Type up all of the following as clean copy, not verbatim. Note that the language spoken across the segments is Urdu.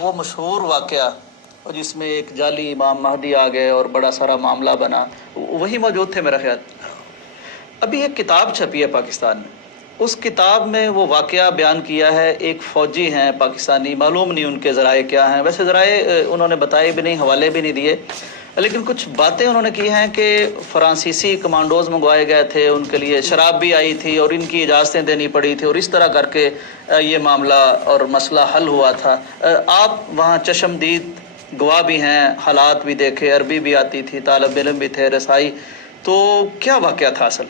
وہ مشہور واقعہ اور جس میں ایک جعلی امام مہدی آ گئے اور بڑا سارا معاملہ بنا، وہی موجود تھے میرا خیال۔ ابھی ایک کتاب چھپی ہے پاکستان میں، اس کتاب میں وہ واقعہ بیان کیا ہے، ایک فوجی ہیں پاکستانی، معلوم نہیں ان کے ذرائع کیا ہیں، ویسے ذرائع انہوں نے بتائے بھی نہیں، حوالے بھی نہیں دیے، لیکن کچھ باتیں انہوں نے کی ہیں کہ فرانسیسی کمانڈوز منگوائے گئے تھے، ان کے لیے شراب بھی آئی تھی اور ان کی اجازتیں دینی پڑی تھی، اور اس طرح کر کے یہ معاملہ اور مسئلہ حل ہوا تھا۔ آپ وہاں چشمدید گواہ بھی ہیں، حالات بھی دیکھے، عربی بھی آتی تھی، طالب علم بھی تھے، رسائی، تو کیا واقعہ تھا اصل؟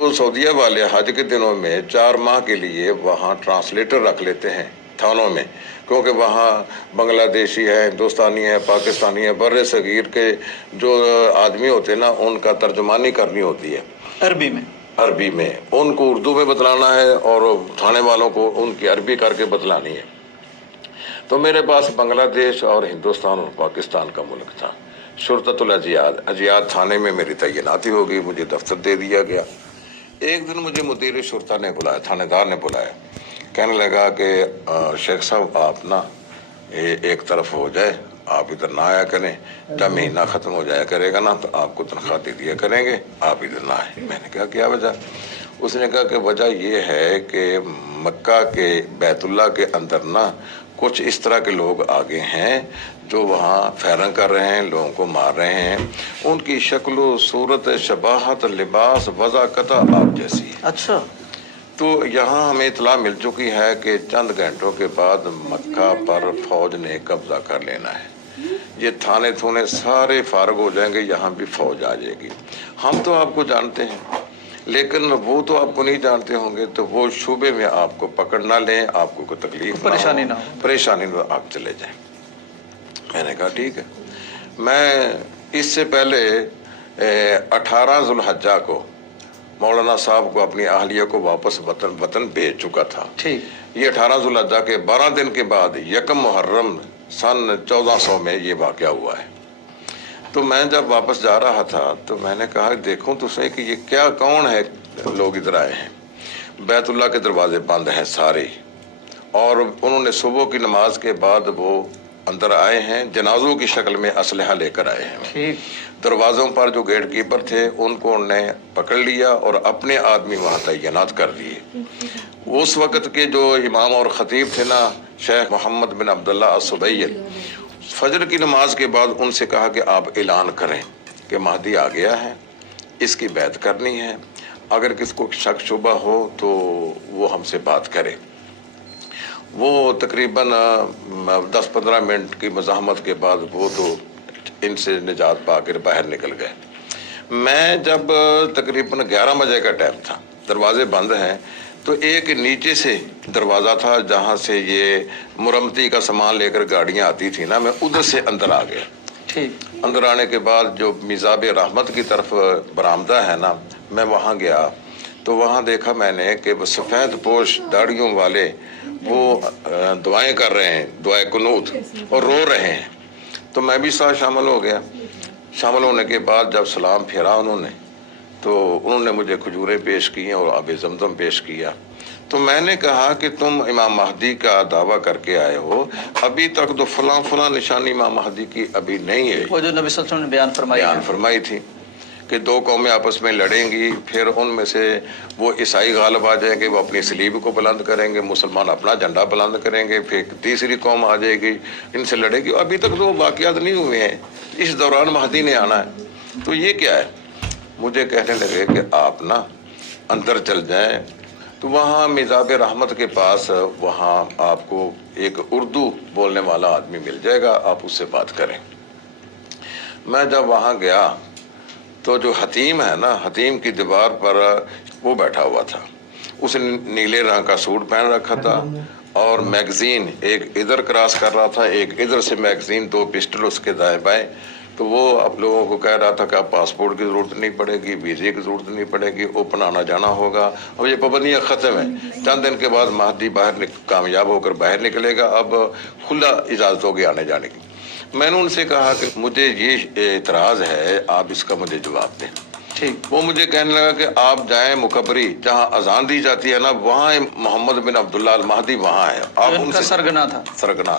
وہ سعودیہ والے حج کے دنوں میں 4 ماہ کے لیے وہاں ٹرانسلیٹر رکھ لیتے ہیں تھانوں میں، کیونکہ وہاں بنگلہ دیشی ہے، ہندوستانی ہے، پاکستانی ہے، بر صغیر کے جو آدمی ہوتے ہیں نا، ان کا ترجمانی کرنی ہوتی ہے عربی میں ان کو اردو میں بتلانا ہے اور تھانے والوں کو ان کی عربی کر کے بتلانی ہے۔ تو میرے پاس بنگلہ دیش اور ہندوستان اور پاکستان کا ملک تھا۔ شرطۃ الاجیاد تھانے میں میری تعیناتی ہو گئی، مجھے دفتر دے دیا گیا۔ ایک دن مجھے مدیر شرطہ نے بلایا، تھانے دار نے بلایا، کہنے لگا کہ شیخ صاحب آپ نا ایک طرف ہو جائے، آپ ادھر نہ آیا کریں، جب مہینہ ختم ہو جایا کرے گا نا تو آپ کو تنخواہ دے دیا کریں گے، آپ ادھر نہ آئے۔ میں نے کہا کیا وجہ؟ اس نے کہا کہ وجہ یہ ہے کہ مکہ کے بیت اللہ کے اندر نا کچھ اس طرح کے لوگ آگے ہیں جو وہاں فیرنگ کر رہے ہیں، لوگوں کو مار رہے ہیں، ان کی شکل و صورت، شباہت، لباس، وضاحت آپ جیسی ہے۔ اچھا، تو یہاں ہمیں اطلاع مل چکی ہے کہ چند گھنٹوں کے بعد مکہ پر فوج نے قبضہ کر لینا ہے، یہ تھانے تھونے سارے فارغ ہو جائیں گے، یہاں بھی فوج آ جائے گی۔ ہم تو آپ کو جانتے ہیں لیکن وہ تو آپ کو نہیں جانتے ہوں گے، تو وہ شعبے میں آپ کو پکڑ نہ لیں، آپ کو کوئی تکلیف پریشانی نہ ہو، پریشانی نہ، آپ چلے جائیں۔ میں نے کہا ٹھیک ہے۔ میں اس سے پہلے 18 ذوالحجہ کو مولانا صاحب کو اپنی اہلیہ کو واپس وطن بھیج چکا تھا۔ یہ 18 ذوالحجہ کے 12 دن کے بعد 1 محرم سن 1400 میں یہ واقعہ ہوا ہے۔ تو میں جب واپس جا رہا تھا تو میں نے کہا دیکھوں تو صحیح کہ یہ کیا، کون ہے لوگ ادھر آئے ہیں۔ بیت اللہ کے دروازے بند ہیں سارے، اور انہوں نے صبح کی نماز کے بعد وہ اندر آئے ہیں، جنازوں کی شکل میں اسلحہ لے کر آئے ہیں۔ دروازوں پر جو گیٹ کیپر تھے ان کو انہوں نے پکڑ لیا اور اپنے آدمی وہاں تعینات کر دیے۔ اس وقت کے جو امام اور خطیب تھے نا، شیخ محمد بن عبداللہ السبیل، فجر کی نماز کے بعد ان سے کہا کہ آپ اعلان کریں کہ مہدی آ گیا ہے، اس کی بیعت کرنی ہے، اگر کس کو شک شبہ ہو تو وہ ہم سے بات کرے۔ وہ تقریباً 10-15 منٹ کی مزاحمت کے بعد وہ تو ان سے نجات پا کر باہر نکل گئے۔ میں جب تقریباً 11 بجے کا ٹائم تھا، دروازے بند ہیں، تو ایک نیچے سے دروازہ تھا جہاں سے یہ مرمتی کا سامان لے کر گاڑیاں آتی تھی نا، میں ادھر سے اندر آ گیا۔ اندر آنے کے بعد جو میزاب رحمت کی طرف برآمدہ ہے نا، میں وہاں گیا تو وہاں دیکھا میں نے کہ وہ سفید پوش داڑھیوں والے وہ دعائیں کر رہے ہیں، دعائے قنوت، اور رو رہے ہیں۔ تو میں بھی ساتھ شامل ہو گیا۔ شامل ہونے کے بعد جب سلام پھیرا انہوں نے تو انہوں نے مجھے کھجوریں پیش کی اور آب زمزم پیش کیا۔ تو میں نے کہا کہ تم امام مہدی کا دعویٰ کر کے آئے ہو، ابھی تک تو فلاں فلاں نشانی امام مہدی کی ابھی نہیں ہے، وہ جو نبی صلی اللہ علیہ وسلم نے بیان فرمائی تھی کہ 2 قومیں آپس میں لڑیں گی، پھر ان میں سے وہ عیسائی غالب آ جائیں گے، وہ اپنی صلیب کو بلند کریں گے، مسلمان اپنا جھنڈا بلند کریں گے، پھر تیسری قوم آ جائے گی، ان سے لڑے گی۔ ابھی تک تو واقعات نہیں ہوئے ہیں، اس دوران مہدی نے آنا ہے، تو یہ کیا ہے؟ مجھے کہنے لگے کہ آپ نا اندر چل جائیں، تو وہاں میزاب رحمت کے پاس وہاں آپ کو ایک اردو بولنے والا آدمی مل جائے گا، آپ اس سے بات کریں۔ میں جب وہاں گیا تو جو حتیم ہے نا، حتیم کی دیوار پر وہ بیٹھا ہوا تھا، اس نے نیلے رنگ کا سوٹ پہن رکھا تھا اور میگزین ایک ادھر کراس کر رہا تھا، ایک ادھر سے میگزین، 2 پسٹل اس کے دائیں بائیں۔ تو وہ آپ لوگوں کو کہہ رہا تھا کہ آپ پاسپورٹ کی ضرورت نہیں پڑے گی، ویزے کی ضرورت نہیں پڑے گی، اوپن آنا جانا ہوگا، اب یہ پابندیاں ختم ہیں، چند دن کے بعد مہدی کامیاب ہو کر باہر نکلے گا، اب کھلا اجازت ہوگی آنے جانے کی۔ میں نے ان سے کہا کہ مجھے یہ اعتراض ہے، آپ اس کا مجھے جواب دیں۔ وہ مجھے کہنے لگا کہ آپ جائیں مکبری، جہاں اذان دی جاتی ہے نا، وہاں محمد بن عبداللہ المہدی وہاں ہے، آپ ان سے سرگنا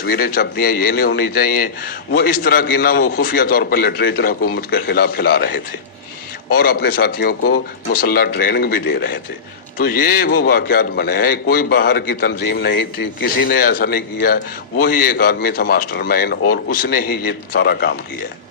تصویریں چھپتی ہیں یہ نہیں ہونی چاہیے، وہ اس طرح کی نہ وہ خفیہ طور پر لٹریچر حکومت کے خلاف پھیلا رہے تھے اور اپنے ساتھیوں کو مسلح ٹریننگ بھی دے رہے تھے۔ تو یہ وہ واقعات بنے ہیں، کوئی باہر کی تنظیم نہیں تھی، کسی نے ایسا نہیں کیا ہے، وہی ایک آدمی تھا ماسٹر مائنڈ، اور اس نے ہی یہ سارا کام کیا ہے۔